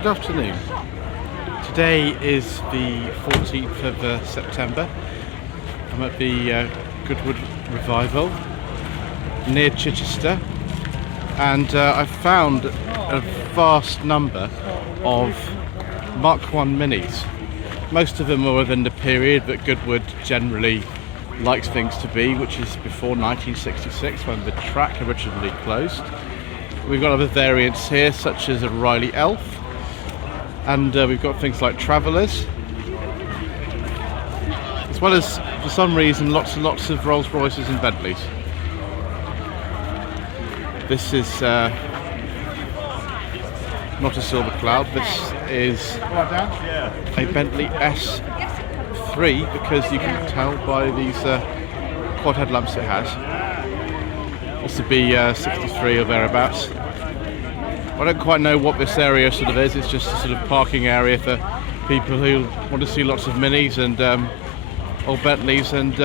Good afternoon. Today is the 14th of September. I'm at the Goodwood Revival near Chichester, and I've found a vast number of Mark I Minis. Most of them are within the period that Goodwood generally likes things to be, which is before 1966, when the track originally closed. We've got other variants here, such as a Riley Elf, and we've got things like Travellers, as well as, for some reason, lots and lots of Rolls-Royces and Bentleys. This is not a Silver Cloud, this is a Bentley S3, because you can tell by these quad headlamps it has. This would be 63 or thereabouts. I don't quite know what this area sort of is. It's just a sort of parking area for people who want to see lots of Minis and old Bentleys and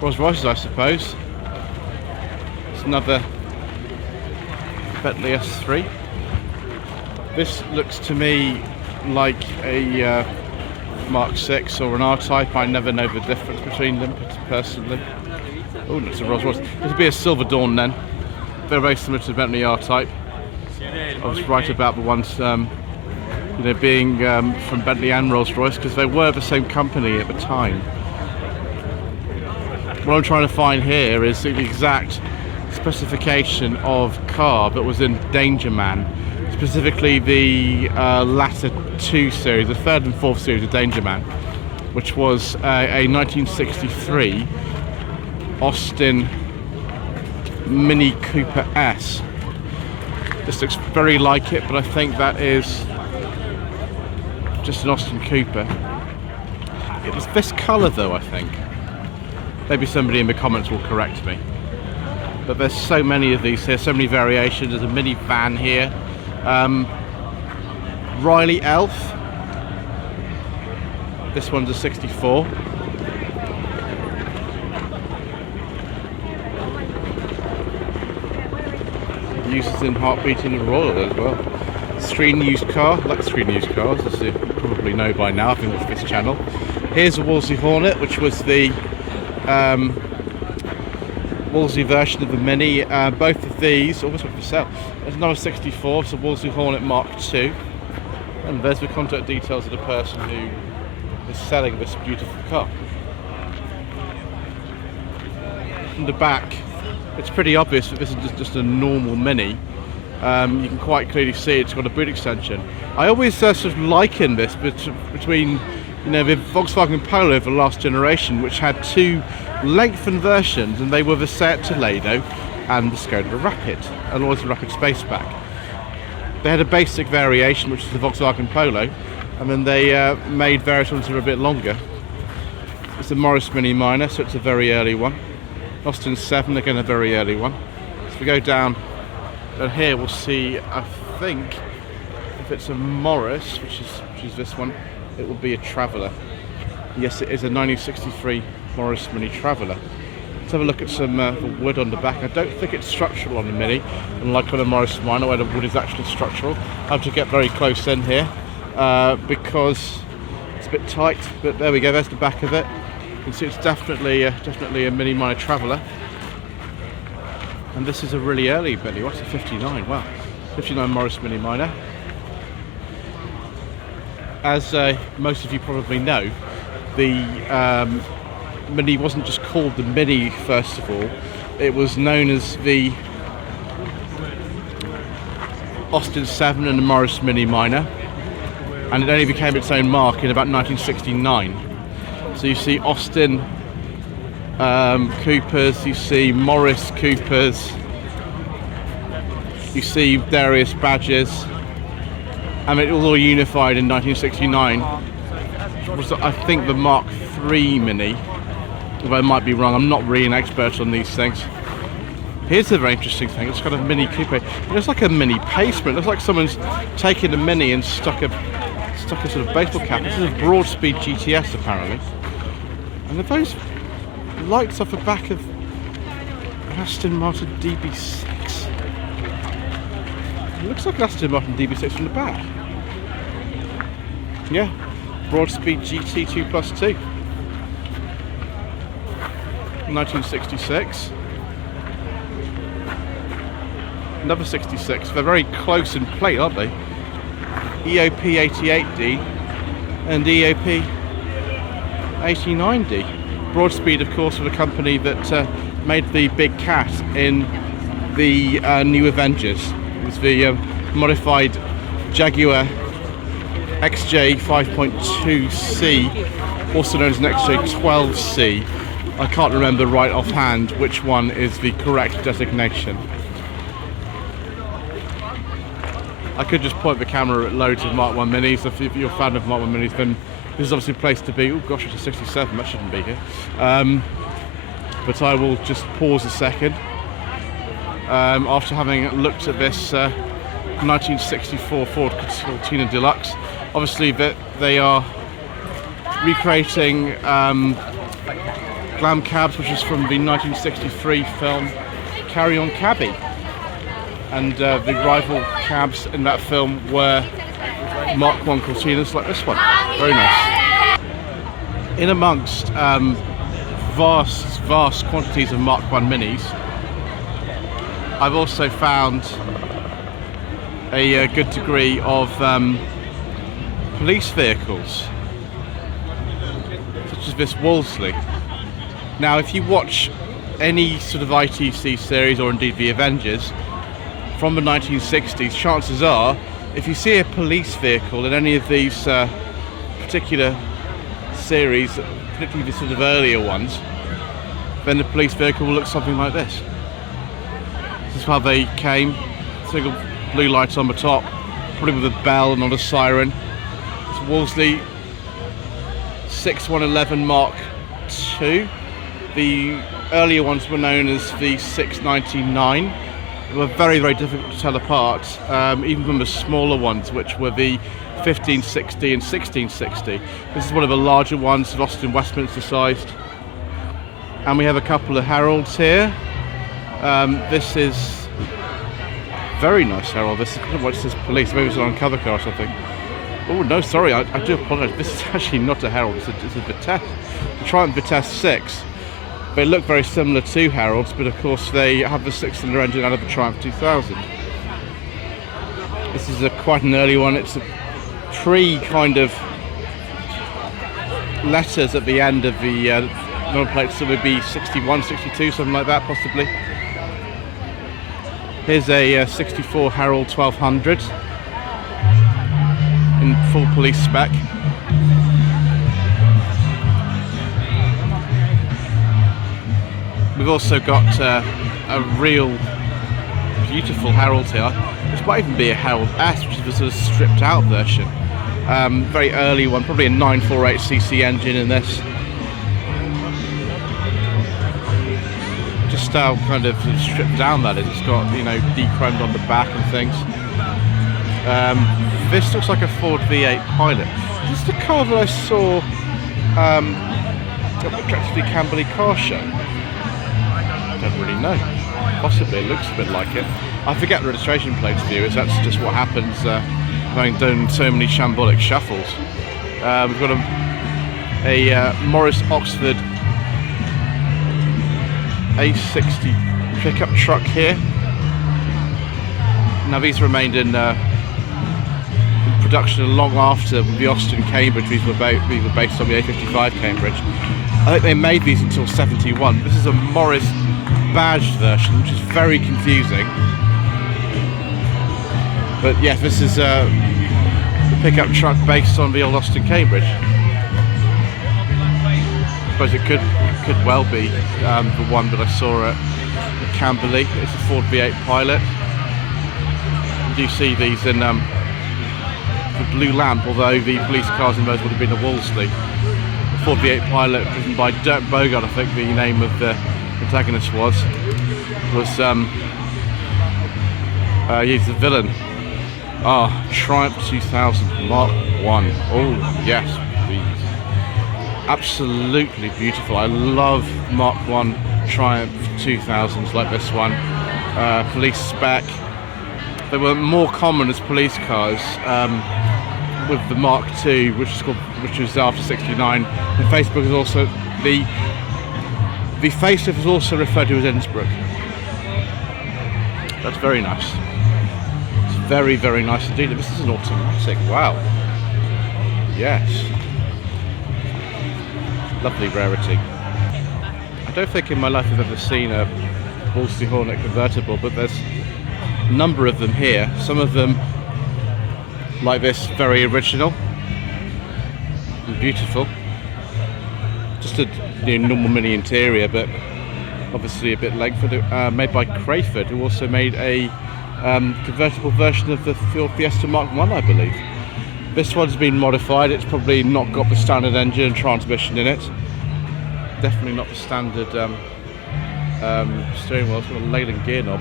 Rolls-Royces, I suppose. It's another Bentley S3. This looks to me like a Mark VI or an R-Type. I never know the difference between them personally. Oh, that's a Rolls-Royce. This would be a Silver Dawn then. They're very similar to the Bentley R-Type. I was right about the ones being from Bentley and Rolls-Royce, because they were the same company at the time. What I'm trying to find here is the exact specification of car that was in Danger Man, specifically the latter two series, the third and fourth series of Danger Man, which was a 1963 Austin Mini Cooper S. This looks very like it, but I think that is just an Austin Cooper. It was this colour though, I think. Maybe somebody in the comments will correct me. But there's so many of these here, so many variations. There's a mini van here. Riley Elf. This one's a 64. Uses in Heartbeating and Royal as well. Screen used car, I like screen used cars, as you probably know by now if you watch this channel. Here's a Wolseley Hornet, which was the Wolseley version of the Mini. Both of these, almost went for sale. There's another 64, it's a Wolseley Hornet Mark II. And there's the contact details of the person who is selling this beautiful car. From the back, it's pretty obvious that this is just a normal Mini. You can quite clearly see it's got a boot extension. I always sort of liken this between the Volkswagen Polo of the last generation, which had two lengthened versions, and they were the Seat Toledo and the Skoda Rapid, and always the Rapid Spaceback. They had a basic variation, which is the Volkswagen Polo, and then they made various ones that were a bit longer. It's a Morris Mini Minor, so it's a very early one. Austin 7, again a very early one. So we go down here, we'll see, I think, if it's a Morris, which is this one, it will be a Traveller. Yes, it is a 1963 Morris Mini Traveller. Let's have a look at some wood on the back. I don't think it's structural on the Mini, unlike on the Morris Minor where the wood is actually structural. I have to get very close in here because it's a bit tight, but there we go, there's the back of it. You can see it's definitely a Mini Minor Traveller. And this is a really early Bentley. What's a 59? Wow, 59 Morris Mini Minor. As most of you probably know, the Mini wasn't just called the Mini first of all. It was known as the Austin 7 and the Morris Mini Minor, and it only became its own mark in about 1969. So you see Austin Coopers, you see Morris Coopers, you see various badges. I mean, it was all unified in 1969. It was, I think, the Mark III Mini, although I might be wrong. I'm not really an expert on these things. Here's a very interesting thing. It's got a Mini Coupe. It looks like a mini pavement. It looks like someone's taken a Mini and stuck a sort of baseball cap. This is a Broadspeed GTS apparently. And are those lights off the back of Aston Martin DB6? It looks like an Aston Martin DB6 from the back. Yeah, Broadspeed GT 2+2. 1966. Another 66. They're very close in plate, aren't they? EOP 88D and EOP 89D. Broadspeed, of course, were the company that made the big cat in the New Avengers. It was the modified Jaguar XJ 5.2C, also known as an XJ 12C. I can't remember right offhand which one is the correct designation. I could just point the camera at loads of Mark 1 Minis. If you're a fan of Mark 1 Minis, then this is obviously a place to be. Oh gosh, it's a 67, that shouldn't be here. But I will just pause a second. After having looked at this 1964 Ford Cortina Deluxe, obviously that they are recreating glam cabs, which is from the 1963 film Carry On Cabby. And the rival cabs in that film were Mark 1 Cortinas like this one. Very nice. In amongst vast quantities of Mark 1 Minis, I've also found a good degree of police vehicles, such as this Wolseley. Now, if you watch any sort of ITC series, or indeed the Avengers, from the 1960s, chances are, if you see a police vehicle in any of these particular series, particularly the sort of earlier ones, then the police vehicle will look something like this. This is how they came. Single blue lights on the top, probably with a bell and not a siren. It's Wolseley 6111 Mark II. The earlier ones were known as the 699. They were very, very difficult to tell apart, even from the smaller ones, which were the 1560 and 1660. This is one of the larger ones, lost in Westminster sized. And we have a couple of Heralds here. This is very nice Herald. This is what says police. Maybe it's an uncover car or something. Oh no, sorry, I do apologise. This is actually not a Herald. It's a Vitesse, the Triumph Vitesse 6. They look very similar to Heralds, but of course they have the 6-cylinder engine out of the Triumph 2000. This is quite an early one. It's a kind of letters at the end of the number plate, so it would be 61, 62, something like that possibly. Here's a 64 Herald 1200 in full police spec. We've also got a real beautiful Herald here. This might even be a Herald S, which is the sort of stripped out version. Very early one, probably a 948cc engine in this. Just how kind of stripped down that is. It's got, you know, de-chromed on the back and things. This looks like a Ford V8 Pilot. Is this the car that I saw at the Crayford Camberley car show? Don't really know. Possibly, it looks a bit like it. I forget the registration plates view. That's just what happens having done so many Shambolic shuffles. We've got a Morris Oxford A60 pickup truck here. Now these remained in production long after the Austin Cambridge. These were based on the A55 Cambridge. I think they made these until 71. This is a Morris badged version, which is very confusing. But yeah, this is the pickup truck based on the old Austin Cambridge. I suppose it could well be the one that I saw at Camberley. It's a Ford V8 Pilot. You do see these in the blue lamp, although the police cars in those would have been a Wolseley. The Ford V8 Pilot, driven by Dirk Bogart, I think the name of the protagonist was he's the villain. Triumph 2000 Mark 1. Oh yes, please. Absolutely beautiful. I love Mark 1 Triumph 2000s like this one. Police spec, They were more common as police cars with the Mark II, which was after '69. And Facebook is also the facelift is also referred to as Innsbruck. That's very nice. It's very, very nice indeed. This is an automatic. Wow. Yes. Lovely rarity. I don't think in my life I've ever seen a Wolseley Hornet convertible, but there's a number of them here. Some of them, like this, very original and beautiful. Just a normal mini interior, but obviously a bit lengthened. Made by Crayford, who also made a convertible version of the Ford Fiesta Mark I, I believe. This one's been modified. It's probably not got the standard engine and transmission in it. Definitely not the standard steering wheel. It's got a Leyland gear knob.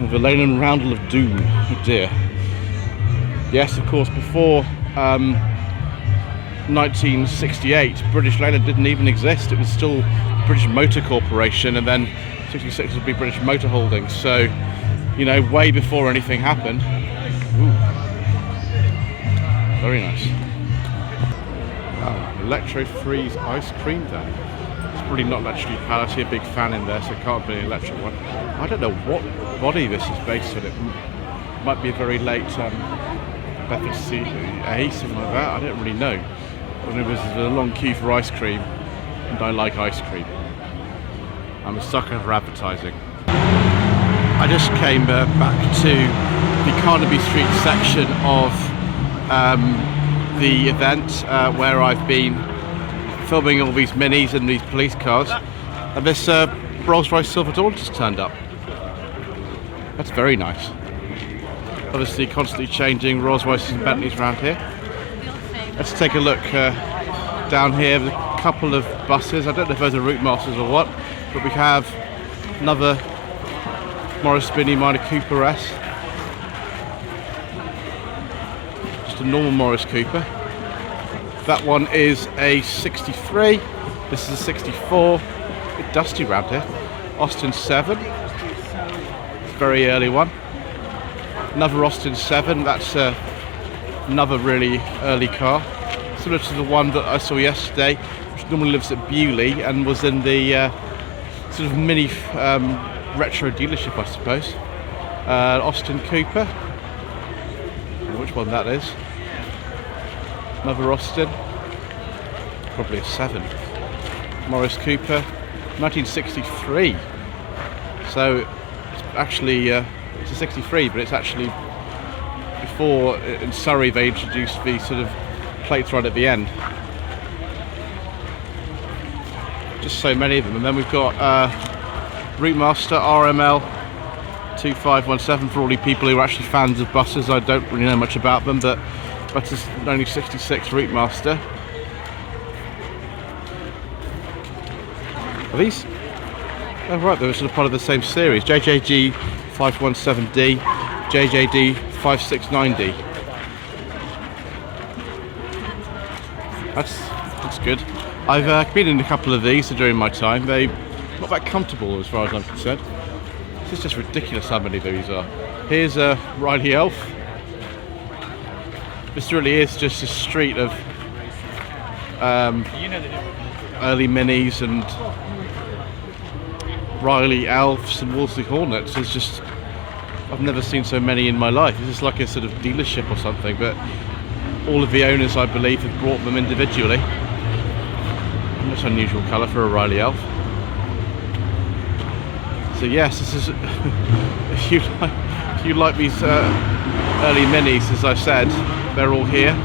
With a Leyland roundel of doom. Oh dear. Yes, of course, before 1968, British Leyland didn't even exist. It was still British Motor Corporation, and then 66 would be British Motor Holdings. So, you know, way before anything happened. Ooh. Very nice. Wow, electro freeze ice cream then. It's probably not electricality, a big fan in there, so it can't be an electric one. I don't know what body this is based on. It might be a very late FHC, something like that. I don't really know. But there was a long queue for ice cream, and I like ice cream. I'm a sucker for advertising. I just came back to the Carnaby Street section of the event where I've been filming all these minis and these police cars, and this Rolls-Royce Silver Dawn just turned up. That's very nice. Obviously constantly changing Rolls-Royces and Bentleys around here. Let's take a look down here with a couple of buses. I don't know if those are route masters or what, but we have another Morris Spinney Minor Cooper S. Just a normal Morris Cooper. That one is a 63. This is a 64. A bit dusty around here. Austin 7. It's a very early one. Another Austin 7. That's another really early car. Similar to the one that I saw yesterday, which normally lives at Bewley and was in the sort of mini retro dealership, I suppose. Austin Cooper. I don't know which one that is. Another Austin. Probably a 7. Morris Cooper. 1963. So it's actually it's a 63, but it's actually before in Surrey they introduced the sort of plates right at the end. Just so many of them. And then we've got Routemaster RML 2517 for all you people who are actually fans of buses. I don't really know much about them, but it's only 66 Routemaster. Are these? Oh right, they're sort of part of the same series. JJG 517D, JJD 569D. That's good. I've been in a couple of these during my time. They're not that comfortable as far as I'm concerned. This is just ridiculous how many of these are. Here's a Riley Elf. This really is just a street of early minis and Riley Elves and Wolseley Hornets. It's just, I've never seen so many in my life. This is like a sort of dealership or something, but all of the owners, I believe, have brought them individually. That's an unusual colour for a Riley Elf. So yes, this is if you like these early minis, as I said, they're all here.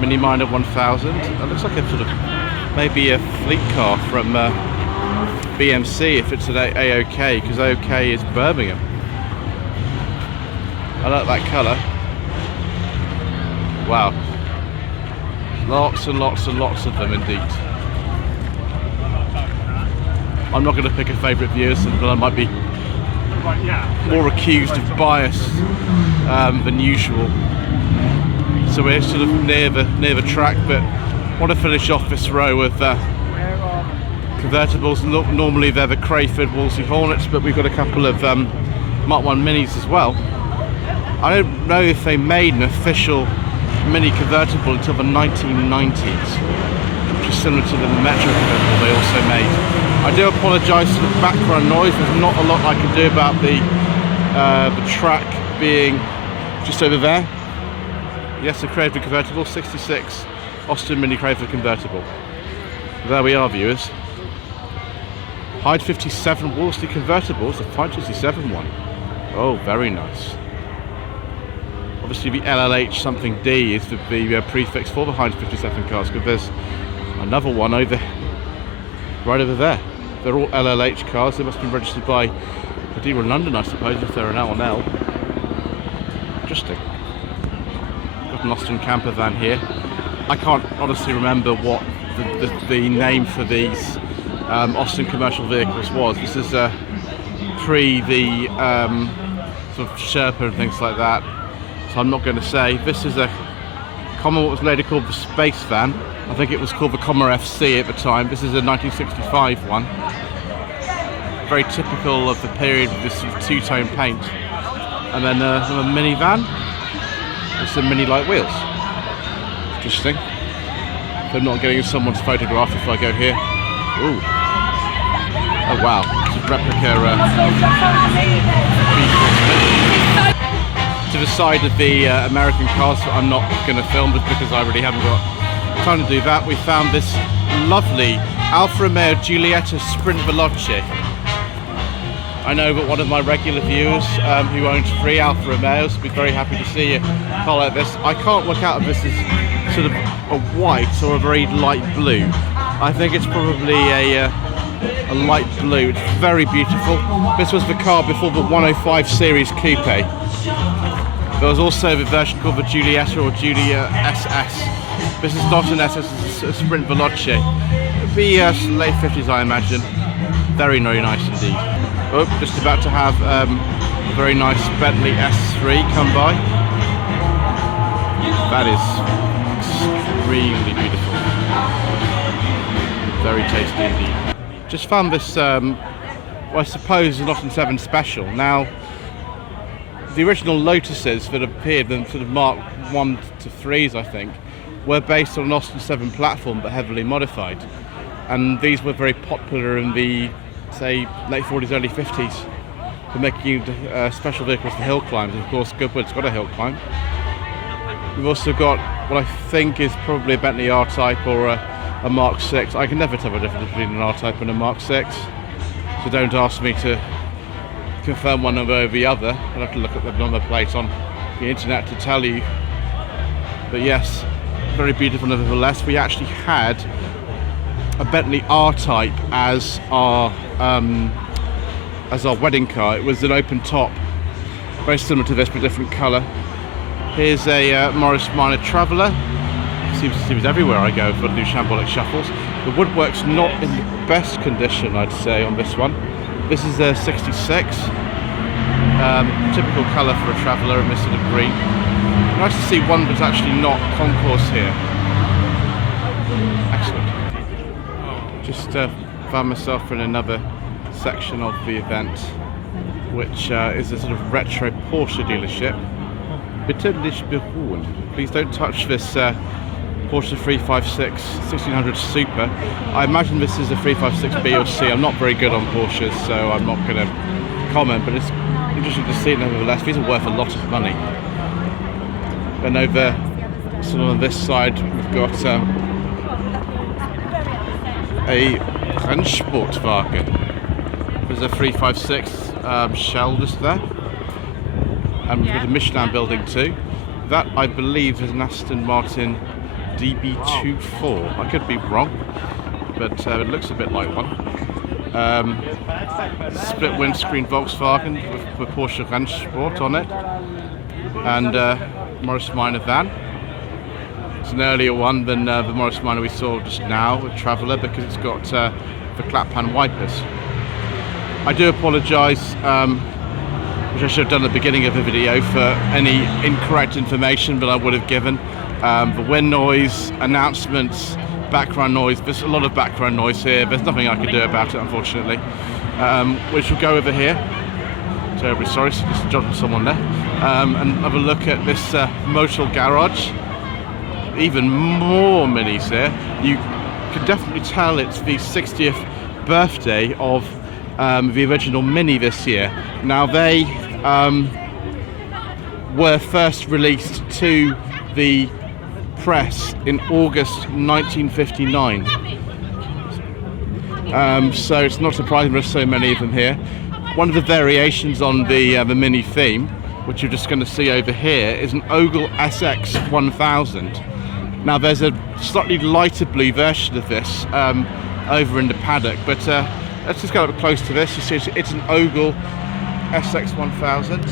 Mini Minor 1000. That looks like a sort of maybe a fleet car from BMC if it's an AOK, because AOK is Birmingham. I like that colour. Wow. Lots and lots and lots of them indeed. I'm not going to pick a favourite viewers, but I might be more accused of bias than usual. So we're sort of near the track, but I want to finish off this row with convertibles. Normally they're the Crayford Wolseley Hornets, but we've got a couple of Mark 1 Minis as well. I don't know if they made an official Mini convertible until the 1990s, which is similar to the Metro convertible they also made. I do apologise for the background noise. There's not a lot I can do about the track being just over there. Yes, a Crayford convertible, 66 Austin Mini Crayford convertible. There we are, viewers. Hyde 57 Wolseley convertible, it's a 567 one. Oh, very nice. Obviously the LLH something D is the prefix for the Hyde 57 cars, because there's another one right over there. They're all LLH cars. They must be registered by a dealer in London, I suppose, if they're an L&L. Interesting. Got an Austin camper van here. I can't honestly remember what the name for these Austin commercial vehicles was. This is pre the sort of Sherpa and things like that. So I'm not going to say. This is a common, what was later called the Space Van. I think it was called the Commer FC at the time. This is a 1965 one. Very typical of the period with this sort of two-tone paint. And then a minivan with some mini light wheels. Interesting. So I'm not getting someone's photograph if I go here. Ooh. Oh wow, it's a replica to the side of the American cars that I'm not going to film just because I really haven't got time to do that. We found this lovely Alfa Romeo Giulietta Sprint Veloce. I know that one of my regular viewers who owns 3 Alfa Romeos would be very happy to see a car like this. I can't work out if this is sort of a white or a very light blue. I think it's probably a light blue. It's very beautiful. This was the car before the 105 series coupe. There was also the version called the Giulietta or Giulia SS. This is not an SS, it's a Sprint Veloce. It'll be late 50s, I imagine. Very, very nice indeed. Oh, just about to have a very nice Bentley S3 come by. That is extremely beautiful. Very tasty indeed. Just found this, well, I suppose an Austin 7 special. Now, the original Lotuses that appeared in sort of Mark 1 to 3s, I think, were based on an Austin 7 platform but heavily modified. And these were very popular in the, say, late 40s, early 50s for making special vehicles for hill climbs. And of course, Goodwood's got a hill climb. We've also got what I think is probably a Bentley R-Type or a Mark 6. I can never tell the difference between an R-Type and a Mark 6, so don't ask me to confirm one over the other. I'll have to look at the number plate on the internet to tell you. But yes, very beautiful nevertheless. We actually had a Bentley R-Type as our wedding car. It was an open top, very similar to this but different colour. Here's a Morris Minor Traveller. Seems everywhere I go for new Shambolic shuffles. The woodwork's not in the best condition, I'd say, on this one. This is a 66. Typical colour for a Traveller in this sort of green. Nice to see one that's actually not concourse here. Excellent. Just found myself in another section of the event, which is a sort of retro Porsche dealership. Bitte nicht berühren. Please don't touch this Porsche 356 1600 Super. I imagine this is a 356B or C. I'm not very good on Porsches, so I'm not going to comment, but it's interesting to see it nevertheless. These are worth a lot of money. Then over sort of on this side we've got a Transportwagen. There's a 356 Shell just there. And we've got a Michelin building too. That, I believe, is an Aston Martin DB24. I could be wrong, but it looks a bit like one. Split windscreen Volkswagen with Porsche Rennsport on it. And Morris Minor van. It's an earlier one than the Morris Minor we saw just now, with Traveller, because it's got the clap pan wipers. I do apologise, which I should have done at the beginning of the video, for any incorrect information that I would have given. The wind noise, announcements, background noise. There's a lot of background noise here. There's nothing I can do about it, unfortunately. Which will go over here. So terribly sorry, so just judging someone there. And have a look at this motel garage. Even more minis here. You can definitely tell it's the 60th birthday of the original Mini this year. Now they were first released to the press in August 1959. So it's not surprising there's so many of them here. One of the variations on the Mini theme, which you're just going to see over here, is an Ogle SX 1000. Now there's a slightly lighter blue version of this over in the paddock, but let's just go up close to this. You see it's an Ogle SX 1000.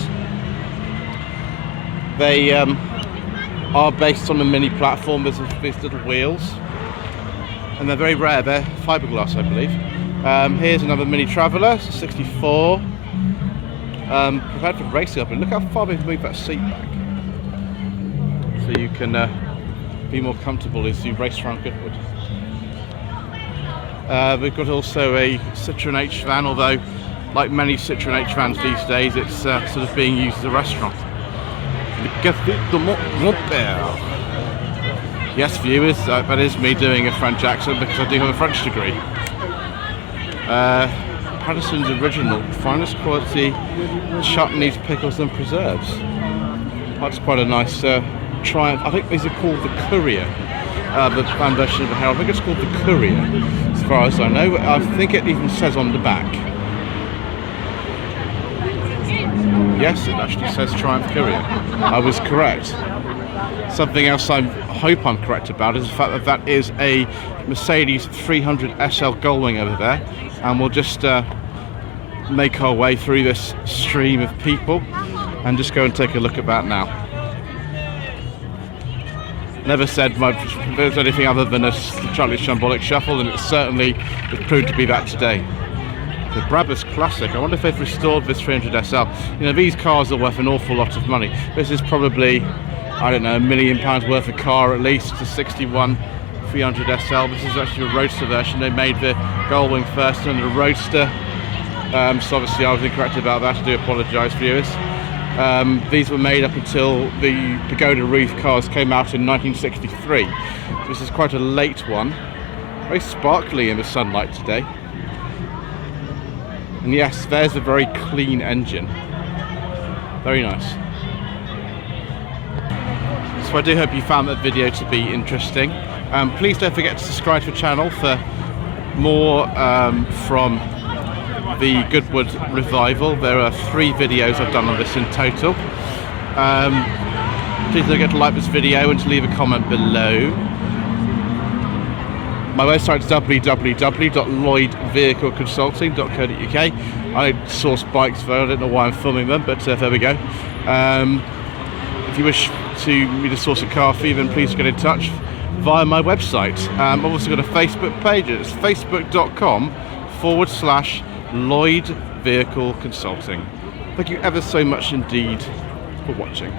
They are based on the Mini platform. There's these little wheels, and they're very rare. They're fiberglass, I believe. Here's another Mini Traveller, 64. Prepared for racing up, and look how far they've moved that seat back, so you can be more comfortable as you race around Goodwood. We've got also a Citroen H van, although like many Citroen H vans these days, it's sort of being used as a restaurant. Yes, viewers, that is me doing a French accent because I do have a French degree. Patterson's Original, finest quality chutneys, pickles and preserves. That's quite a nice Triumph. I think these are called the Courier, the van version of the Herald. I think it's called the Courier, as far as I know. I think it even says on the back. Yes, it actually says Triumph Courier. I was correct. Something else I hope I'm correct about is the fact that that is a Mercedes 300 SL Gullwing over there, and we'll just make our way through this stream of people and just go and take a look at that now. Never said there's anything other than a Charlie Shambolic shuffle, and it certainly has proved to be that today. The Brabus Classic. I wonder if they've restored this 300 SL. You know, these cars are worth an awful lot of money. This is probably, I don't know, £1 million worth of car at least. It's a 61 300 SL. This is actually a roadster version. They made the Gullwing first and the roadster. So obviously I was incorrect about that. I do apologise, viewers. These were made up until the Pagoda Roof cars came out in 1963. This is quite a late one. Very sparkly in the sunlight today. And yes, there's a very clean engine. Very nice. So I do hope you found that video to be interesting. Please don't forget to subscribe to the channel for more from the Goodwood revival. There are 3 videos I've done on this in total. Please don't forget to like this video and to leave a comment below. My website is www.lloydvehicleconsulting.co.uk. I source bikes though, I don't know why I'm filming them, but there we go. If you wish me to source a car for you, then please get in touch via my website. I've also got a Facebook page. It's facebook.com/Lloyd Vehicle Consulting. Thank you ever so much indeed for watching.